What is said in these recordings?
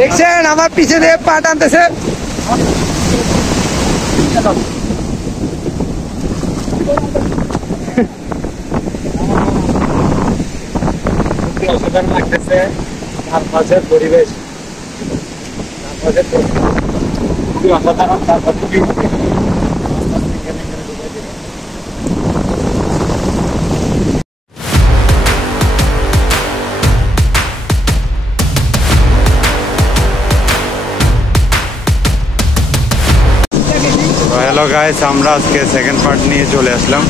দেখছেন আমার পিছে দিয়ে পা টানতেছে। অসাধারণ লাগতেছে চারপাশের পরিবেশ, খুবই অসাধারণ। হ্যালো গাইস, আমরা আজকে সেকেন্ড পার্ট নিয়ে চলে আসলাম।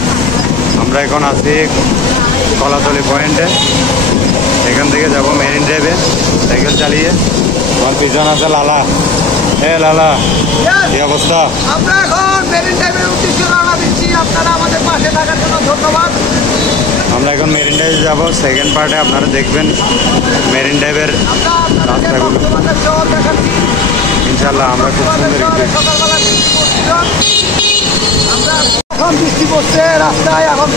আমরা এখন আছি কলাতলি পয়েন্টে। এখান থেকে যাব মেরিন ড্রাইভে সাইকেল চালিয়ে। আমার পিছন আছে লালা। লালা, কি অবস্থা? আমরা এখন মেরিন ড্রাইভের উদ্দেশ্যে রওনা দিচ্ছি। আপনারা আমাদের পাশে থাকার জন্য ধন্যবাদ। আমরা এখন মেরিন ড্রাইভে যাব। সেকেন্ড পার্টে আপনারা দেখবেন মেরিন ড্রাইভের রাস্তাগুলো। ইনশাল্লাহ আমরা খুব সুন্দর এখন বৃষ্টি পড়ছে রাস্তায়, এখন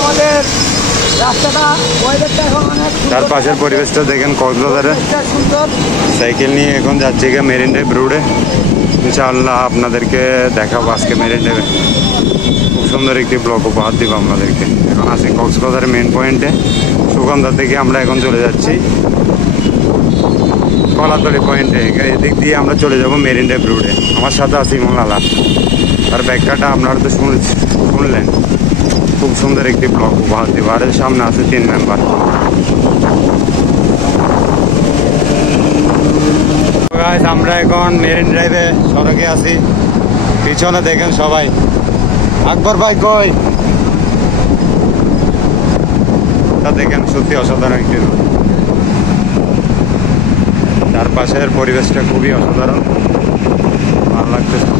আমাদের রাস্তাটা ওয়েদারটা এখন অনেক তার পাশের পরিবেশটা দেখেন কক্সবাজারে। সুন্দর। সাইকেল নিয়ে এখন যাচ্ছি গিয়ে মেরিন ড্রাইভ রোডে। ইনশাআল্লাহ আপনাদেরকে দেখাবো আজকে মেরিন ড্রাইভে। খুব সুন্দর একটি ব্লগ উপহার দিব আপনাদেরকে। এখন আছি কক্সবাজারের মেন পয়েন্টে। সুগন্ধা থেকে আমরা এখন চলে যাচ্ছি কলাতলি পয়েন্টে। এদিক দিয়ে আমরা চলে যাব মেরিন ড্রাইভ রোডে। আমার সাথে আছি মোলালা। তার ব্যাখ্যাটা আপনারা তো শুনলেন। খুব সুন্দর একটি ব্লগ উপহার দিব। আর সামনে আছে 3 মেম্বার। আমরা এখন মেরিন ড্রাইভে সড়কে আছি। পিছনে দেখেন সবাই। আকবর ভাই কই? তা দেখেন সত্যি অসাধারণ একটি রোড। চারপাশের পরিবেশটা খুবই অসাধারণ, ভালো লাগতেছে।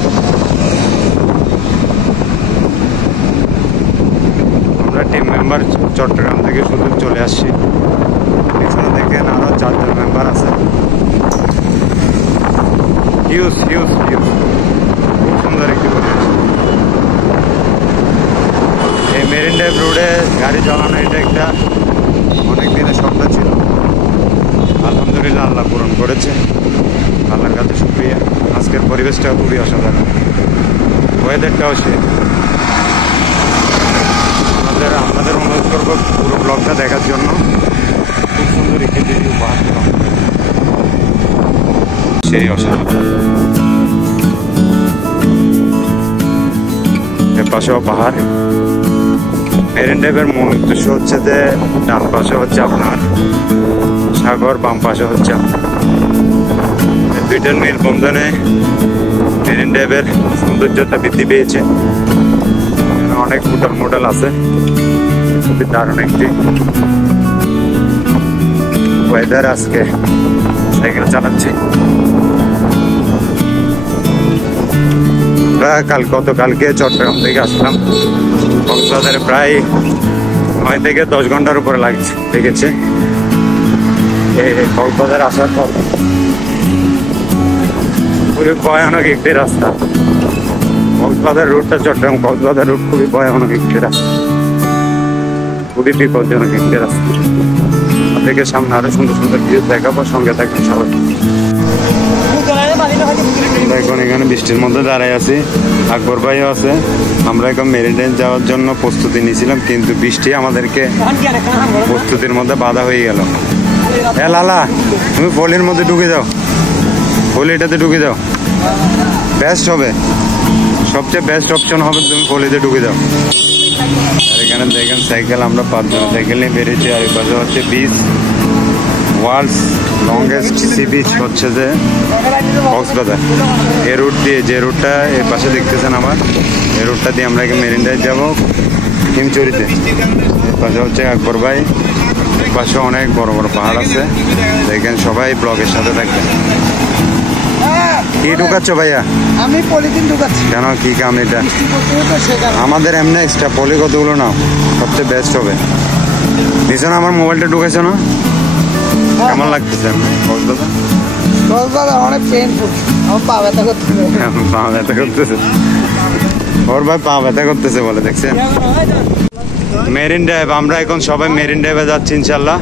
আমরা টিম মেম্বার চট্টগ্রাম থেকে শুধু চলে আসছি। এখানে দেখেন আরো 4 জন মেম্বার আছে। হিউজ হিউজ হিউজ, খুব সুন্দর একটি পরিবেশ। এই মেরিন ড্রাইভ রোডে গাড়ি চালানো এটা একটা অনেক দিনের স্বপ্ন ছিল। আলহামদুলিল্লাহ আল্লাহ পূরণ করেছে। আল্লাহর কাছে শুকরিয়া। আজকের পরিবেশটা খুবই অসাধারণ, ওয়েদারটাও সে। আপনাদের অনুরোধ করবো পুরো ব্লগটা দেখার জন্য। খুব সুন্দর একটি ভিডিও উপহার দিলাম, সেই অসাধারণ। এর পাশেও পাহাড়। মেরিন ড্রাইভের মূল উদ্দেশ্য হচ্ছে যে ডান পাশে হচ্ছে আপনার সাগর, বাম পাশে হচ্ছে আপনার দুইটার মেলবন্ধনে মেরিন ড্রাইভের সৌন্দর্যতা বৃদ্ধি পেয়েছে। অনেক হোটেল মোটেল আছে। খুবই দারুণ একটি ওয়েদার। আজকে সাইকেল চালাচ্ছি। গতকালকে চট্টগ্রাম থেকে আসলাম কক্সবাজারে। প্রায় 9 থেকে 10 ঘন্টার উপরে লেগেছে কক্সবাজার আসার পর। খুবই ভয়ানক একটি রাস্তা কক্সবাজার রুটটা। চট্টগ্রাম কক্সবাজার রুট খুবই ভয়ানক একটি রাস্তা, খুবই বিপজ্জনক একটি রাস্তা। আপনাদেরকে সামনে আরো সুন্দর সুন্দর ভিউ দেখাবো, সঙ্গে থাকবেন সবাই। এখন এখানে বৃষ্টির মধ্যে দাঁড়াই আছি। আকবর ভাইও আছে। আমরা এখন মেরিন ড্রাইভ যাওয়ার জন্য প্রস্তুতি নিয়েছিলাম, কিন্তু বৃষ্টি আমাদেরকে প্রস্তুতির মধ্যে বাধা হয়ে গেল। লালা, তুমি পলির মধ্যে ঢুকে যাও, পলিটাতে ঢুকে যাও, বেস্ট হবে। সবচেয়ে বেস্ট অপশন হবে তুমি পলিতে ঢুকে যাও। আর এখানে দেখেন সাইকেল, আমরা 5 জন সাইকেল নিয়ে বেরিয়েছি। আর এই পাশে হচ্ছে beach, world's longest sea beach হচ্ছে যে কক্সবাজার। এই রুট দিয়ে, যে রুটটা এর পাশে দেখতেছেন আমার, এই রুটটা দিয়ে আমরা মেরিন ড্রাইভ যাবো হিমচুরিতে। এর পাশে হচ্ছে আকবর ভাই। এর পাশে অনেক বড় বড় পাহাড় আছে। দেখেন সবাই ব্লগের সাথে থাকবেন। কি ঢুকাচ্ছ ভাইয়া? আমি পলিথিন ঢুকাচ্ছি। কেন, কি কাম এটা? আমাদের এমনি এক্সট্রা পলি কতগুলো নাও, সবচেয়ে বেস্ট হবে। নিশান আমার মোবাইলটা ঢুকেছে না? কেমন লাগতেছে? অনেক পেইনফুল। আমার পা ব্যথা করতেছে। পা ব্যথা করতেছে ওর ভাই, পা ব্যথা করতেছে বলে। দেখছেন মেরিন ড্রাইভ, আমরা এখন সবাই মেরিন ড্রাইভে যাচ্ছি ইনশাল্লাহ।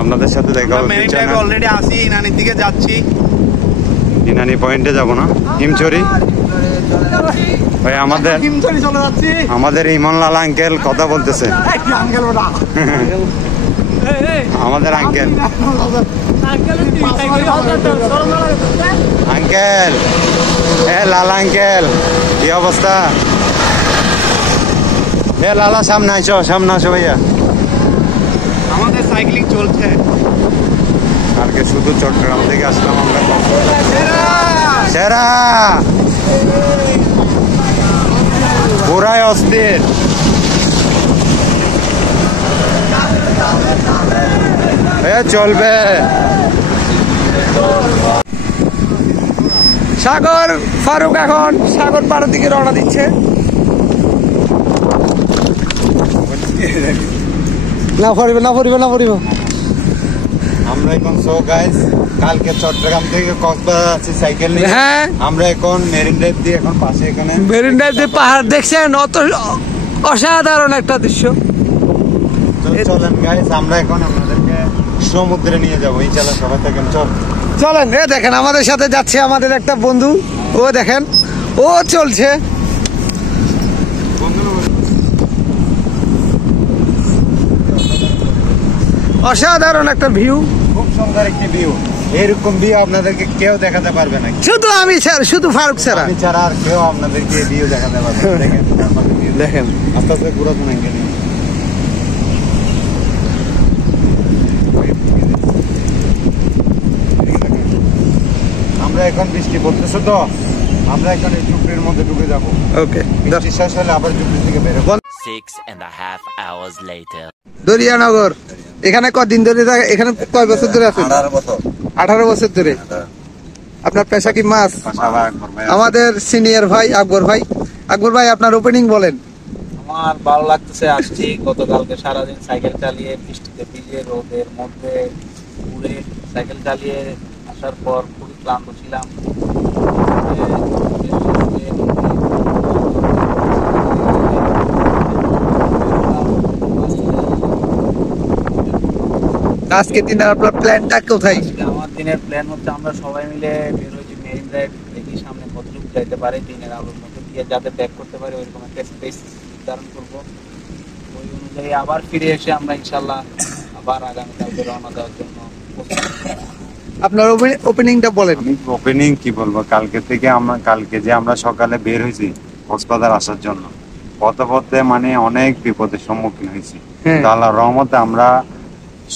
আপনাদের সাথে দেখা আমরা হচ্ছে মেরিন ড্রাইভে অলরেডি আসি, ইনানির দিকে যাচ্ছি। ইনানি পয়েন্টে যাব না, হিমচরি। ভাই আমাদের হিমচরি চলে যাচ্ছি। আমাদের ইমনলাল আঙ্কেল কথা বলতেছে। আমাদের আঙ্কেল আঙ্কেল লাল আঙ্কেল, কি অবস্থা? লালা সামনে আসো ভাইয়া। আমাদের সাইক্লিং চলছে। কালকে শুধু চট্টগ্রাম থেকে আসলাম আমরা। সেরা পুরাই অস্থির। চলবে। সাগর ফারুক এখন সাগর পাড়ের দিকে রওনা দিচ্ছে। না পড়িব। আমরা এখন কালকে চট্টগ্রাম থেকে কক্সবাজার আছি সাইকেল নিয়ে। হ্যাঁ, আমরা এখন মেরিন ড্রাইভ দিয়ে এখন পাশে এখানে মেরিন ড্রাইভ দিয়ে পাহাড় দেখছেন, অত অসাধারণ একটা দৃশ্য। চলেন গাইস, আমরা এখন আপনাদেরকে সমুদ্রে নিয়ে যাবো ইনশাআল্লাহ। সবাই থাকেন, চলেন। দেখেন আমাদের সাথে যাচ্ছে আমাদের একটা বন্ধু, ও দেখেন ও চলছে। অসাধারণ একটা ভিউ, খুব সুন্দর একটি ভিউ। এরকম ভিউ আপনাদেরকে কেউ দেখাতে পারবে না, শুধু আমি ছাড়া, শুধু ফারুক ছাড়া। আমি ছাড়া আর কেউ আপনাদেরকে ভিউ দেখাতে পারবে না। দেখেন দেখেন আস্তে আস্তে ঘুরে শোনেন। আমরা এখন বৃষ্টি পড়তেছে তো আমরা এখন এই ঝুপড়ির মধ্যে ঢুকে যাবো। ওকে, বৃষ্টি শেষ হলে আবার ঝুপড়ি থেকে বেরোবো। 6.5 hours later. দরিয়ানগর এখানে কদিন ধরে এখানে কয় বছর ধরে আছেন? 18 বছর ধরে। আপনার পেশা কি মাছ? আমাদের সিনিয়র ভাই আকবর ভাই। আকবর ভাই আপনার ওপেনিং বলেন। আমার ভালো লাগতেছে, আসছি গতকালকে সারাদিন সাইকেল চালিয়ে, বৃষ্টিতে ভিজে, রোদের মধ্যে ঘুরে সাইকেল চালিয়ে আসার পর খুবই ক্লান্ত ছিলাম। আজকে দিনের আপনার প্ল্যানটা কোথায়? আমার দিনের প্ল্যান হচ্ছে আমরা সবাই মিলে বের হয়েছি মেরিন ড্রাইভ, দেখি সামনে কতটুকু যাইতে পারে, দিনের আলোর মধ্যে দিয়ে যাতে ব্যাক করতে পারি ওইরকম একটা স্পেস নির্ধারণ করবো। ওই অনুযায়ী আবার ফিরে এসে আমরা ইনশাল্লাহ আবার আগামীকালকে রওনা দেওয়ার জন্য আপনার ওপেনিংটা বলেন। ওপেনিং কি বলবো, কালকে যে আমরা সকালে বের হয়েছি কক্সবাজার আসার জন্য, পথে মানে অনেক বিপদের সম্মুখীন হয়েছি। আল্লাহর রহমতে আমরা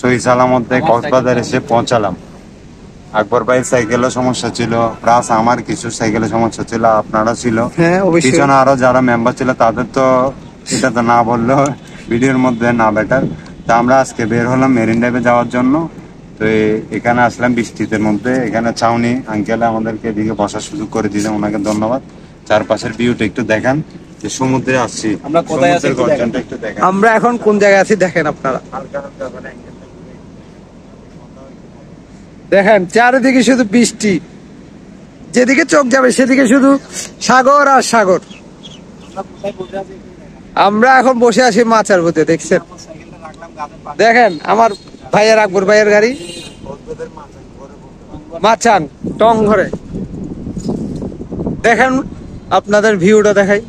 সহি সালামতে কক্সবাজার এসে পৌঁছালাম। আকবর ভাইয়ের সাইকেলের সমস্যা ছিল, প্লাস আমার কিছু সাইকেলের সমস্যা ছিল, আপনারা ছিল, পিছনে আরো যারা মেম্বার ছিল তাদের তো এটা তো না বললেও ভিডিওর মধ্যে না বেটার। তা আমরা আজকে বের হলাম মেরিন ড্রাইভে যাওয়ার জন্য। তো এখানে আসলাম বৃষ্টিতে মধ্যে। এখানে ছাউনি আঙ্কেল আমাদেরকে এদিকে বসার সুযোগ করে দিলেন, ওনাকে ধন্যবাদ। চারপাশের ভিউটা একটু দেখান, যে সমুদ্রে আসছি আমরা কোথায় আছি একটু দেখেন। আমরা এখন কোন জায়গায় আছি দেখেন আপনারা। দেখেন চারিদিকে শুধু বৃষ্টি, যেদিকে চোখ যাবে সেদিকে শুধু সাগর আর সাগর। আমরা এখন বসে আছি মাচার মধ্যে, দেখছেন? দেখেন আমার ভাইয়ের আকবর ভাইয়ের গাড়ি মাচান টং ঘরে। দেখেন আপনাদের ভিউটা দেখাই।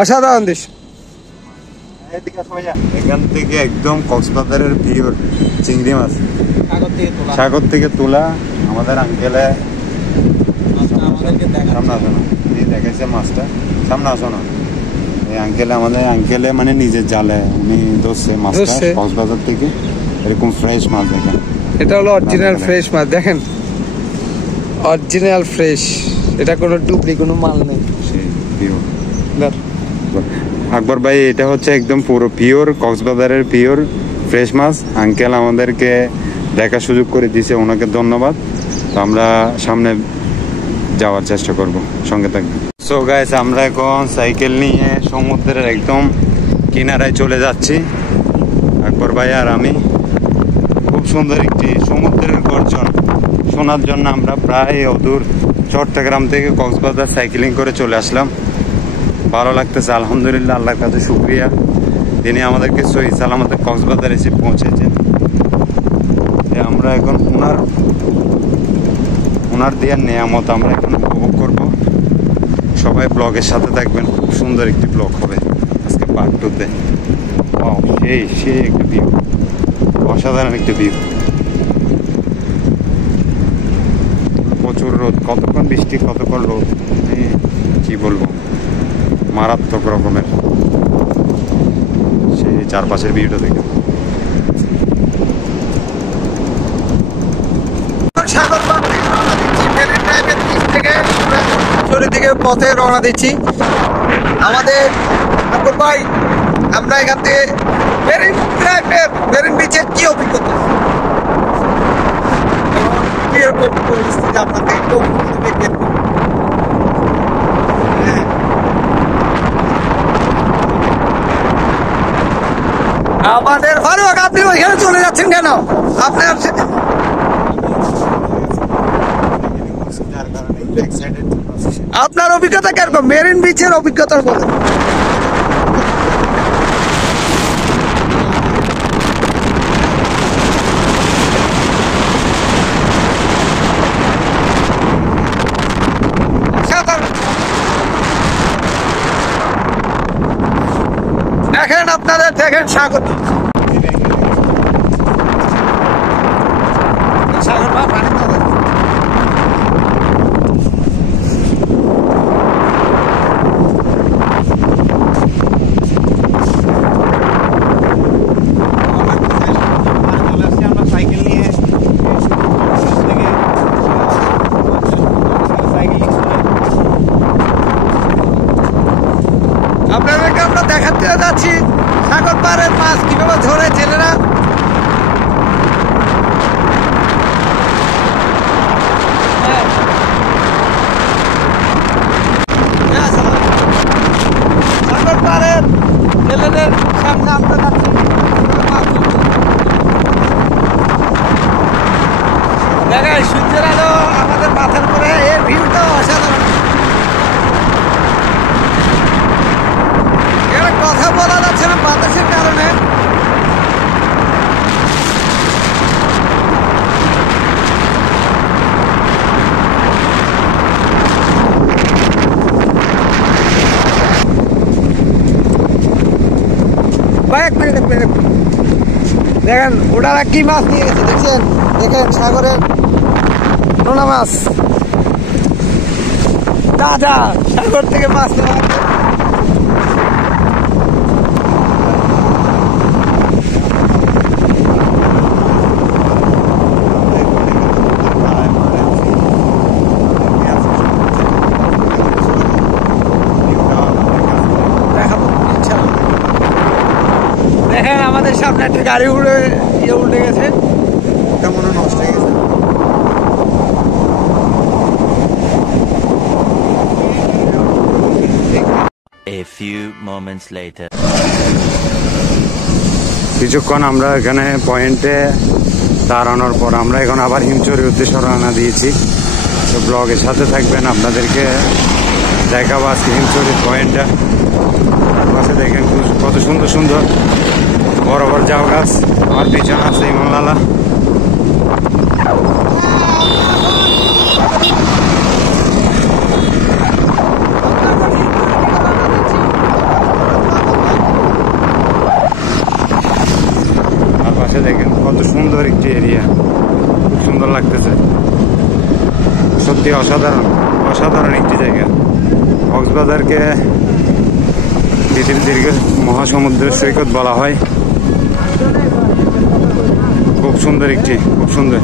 অসাধারণ দৃশ্য। এখান থেকে একদম কক্সবাজারের পিওর চিংড়ি মাছ সাগর থেকে তোলা। আমাদের আঙ্কেলে সামনে আসো না, দেখাইছে মাছটা, সামনে আসো না। এই আঙ্কেলে মানে নিজের জালে উনি ধরছে মাছটা কক্সবাজার থেকে। এরকম ফ্রেশ মাছ দেখেন, এটা হলো অরিজিনাল ফ্রেশ মাছ। দেখেন অরিজিনাল ফ্রেশ, এটা কোনো ডুপ্লিকেট কোনো মাল নেই। আকবর ভাই এটা হচ্ছে একদম পুরো পিওর কক্সবাজারের পিওর ফ্রেশ মাছ। আঙ্কেল আমাদেরকে দেখার সুযোগ করে দিয়েছে, ওনাকে ধন্যবাদ। তো আমরা সামনে যাওয়ার চেষ্টা করব, সঙ্গে থাকবেন। সো গাইস, আমরা এখন সাইকেল নিয়ে সমুদ্রের একদম কিনারায় চলে যাচ্ছি, আকবর ভাই আর আমি। খুব সুন্দর একটি সমুদ্রের গর্জন শোনার জন্য আমরা প্রায় অদূর চট্টগ্রাম থেকে কক্সবাজার সাইকেলিং করে চলে আসলাম। ভালো লাগতেছে আলহামদুলিল্লাহ, আল্লাহর কাছে শুকরিয়া, তিনি আমাদেরকে সহি সালামতে কক্সবাজার এসে পৌঁছেছেন। আমরা এখন ওনার দেওয়ার নেয়ামত আমরা এখন উপভোগ করব। সবাই ব্লগের সাথে থাকবেন, খুব সুন্দর একটি ব্লগ হবে আজকে পার্ট 2-তে। সেই একটা ভিউ, অসাধারণ একটা ভিউ। প্রচুর রোদ, কতক্ষণ বৃষ্টি কতক্ষণ রোদ, কি বলবো, মারাত্মক রকমের। সেই চারপাশের ভিউটা দেখে থেকে পথে রওনা দিচ্ছি। আমাদের আকবর ভাই, আমরা এখান থেকে মেরিন বিচের কি অভিজ্ঞতা, কিরকম পরিস্থিতি আপনাদের দেখবেন। আমাদের ফারুক, আপনি ওইখানে চলে যাচ্ছেন কেন? আপনার অভিজ্ঞতা কিরকম, মেরিন বিচের অভিজ্ঞতা বলেন। দেখেন আপনাদের, দেখেন সাগর, সাগর বা পানি পাবেন। আপনাদেরকে আমরা দেখাতে যাচ্ছি সাগর পাড়ের মাছ কিভাবে ধরে ছেলেরা। সাগর পাড়ের ছেলেদের সামনে আমরা যাচ্ছি দেখায় সূর্যের আলো আমাদের মাথার উপরে, এই ভিউটা অসাধারণ। কথা বলা যাচ্ছে না বাতাসের কারণে। দেখেন ওনারা কি মাছ নিয়ে গেছে, দেখছেন, দেখেন সাগরের নোনা মাছ, দাদা সাগর থেকে মাছ নেওয়া। দেখেন আমাদের সামনে একটা গাড়ি উল্টে গেছে, কেমন নষ্ট হয়ে গেছে। A few moments later. কিছুক্ষণ আমরা এখানে পয়েন্টে দাঁড়ানোর পর আমরা এখন আবার হিমচরের উদ্দেশ্যে রওনা দিয়েছি। তো ব্লগের সাথে থাকবেন, আপনাদেরকে দেখাবো আজকে হিমচরের পয়েন্টটা। পাশে দেখেন কত সুন্দর সুন্দর বড় বড় জাউ গাছ, আমার পিছনে আছে ইমনলালা। আর পাশে দেখেন কত সুন্দর একটি এরিয়া, খুব সুন্দর লাগতেছে, সত্যি অসাধারণ একটি জায়গা। কক্সবাজারকে পৃথিবীর দীর্ঘ মহাসমুদ্রের সৈকত বলা হয়। খুব সুন্দর।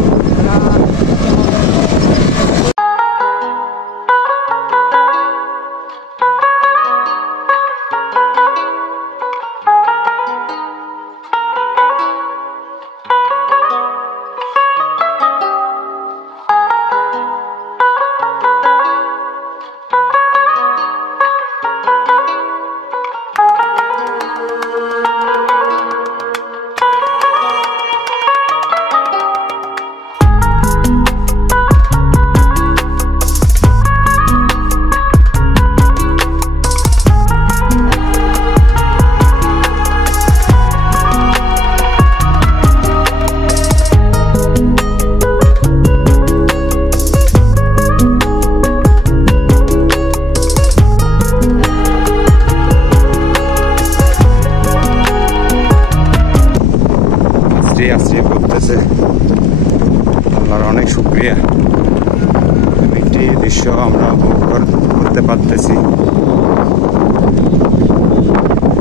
বৃষ্টি আশ্রয় করতেছে, আল্লাহর অনেক শুকরিয়া। একটি দৃশ্য আমরা উপভোগ করতে পারতেছি।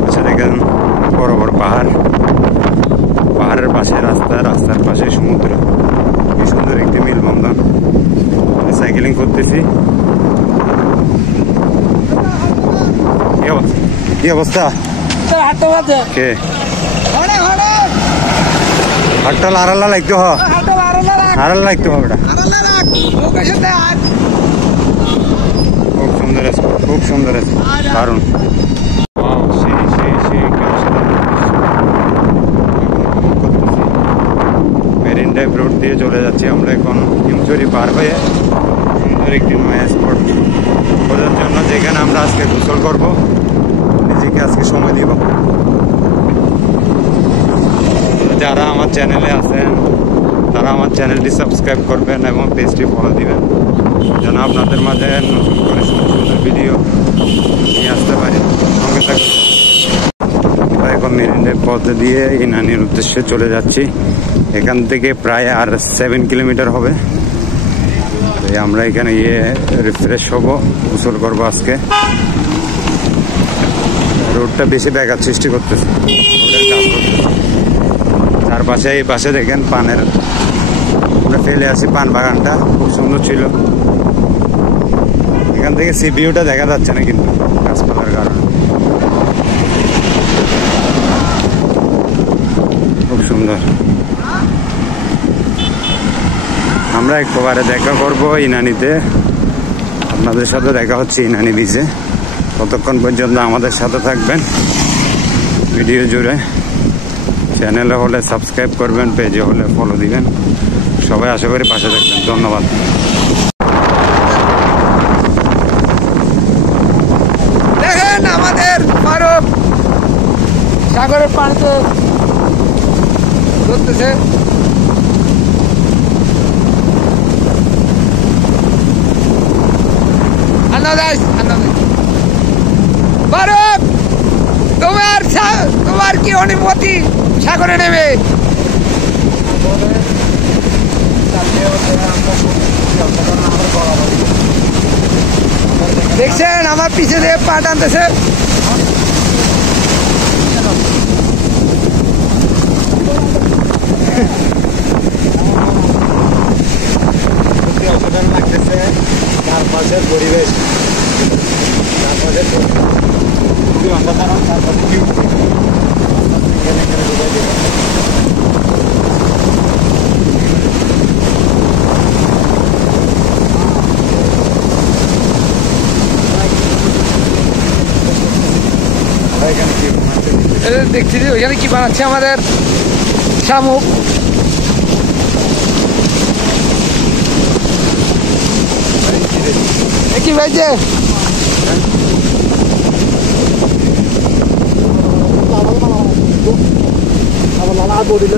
আচ্ছা দেখেন বড় বড় পাহাড়, পাহাড়ের পাশে রাস্তা, রাস্তার পাশে সমুদ্র, কি সুন্দর একটি মেলবন্ধন। সাইকেলিং করতেছি। কি অবস্থা? কে হাটটা আড়াল্লা লাগতো, আড়াল্লা লাগতো ওটা। খুব সুন্দর আছে, খুব সুন্দর আছে, দারুণ। মেরিন ড্রাইভ রোড দিয়ে চলে যাচ্ছি আমরা এখন হিমচুরি পার হয়ে সুন্দর একটি নয়া স্পট খোঁজার জন্য, যেখানে আমরা আজকে গোসল করবো, নিজেকে আজকে সময় দিব। যারা আমার চ্যানেলে আছেন তারা আমার চ্যানেলটি সাবস্ক্রাইব করবেন এবং পেজটি ফলো দিবেন, যেন আপনাদের মাঝে নতুন করে সুন্দর সুন্দর ভিডিও নিয়ে আসতে পারি। সঙ্গে থাকবেন। এখন মেরিনের পথ দিয়ে ইনানির উদ্দেশ্যে চলে যাচ্ছি। এখান থেকে প্রায় আর 7 কিলোমিটার হবে। আমরা এখানে গিয়ে রিফ্রেশ হবো, গোসল করবো আজকে। রোডটা বেশি ব্যাঘাত সৃষ্টি করতেছে, রোডের কাজ করতেছে। তার পাশে এই পাশে দেখেন পানের, আমরা ফেলে আসি পান বাগানটা, খুব সুন্দর ছিল। এখান থেকে সি ভিউটা দেখা যাচ্ছে না কিন্তু গাছপালার কারণে। খুব সুন্দর। আমরা একবারে দেখা করব ইনানিতে, আপনাদের সাথে দেখা হচ্ছে ইনানি বিচে। ততক্ষণ পর্যন্ত আমাদের সাথে থাকবেন ভিডিও জুড়ে। চ্যানেলে হলে সাবস্ক্রাইব করবেন, পেজে হলে ফলো দিবেন। সবাই আশা করি পাশে থাকবেন। ধন্যবাদ। দেখেন আমাদের ফারুক সাগরের পানিতে ধরতেছে। ফারুক, তোমার কি অনুমতি সাগরে নেবে? দেখছেন আমার পিছে দিয়ে পা টানতেছে। অসাধারণ লাগতেছে চারপাশের পরিবেশ, চারপাশের খুবই অসাধারণ। চারপাশে কি দেখছি ওইখানে কি বানাচ্ছে আমাদের শামুক। কি ভাইছে বডিলে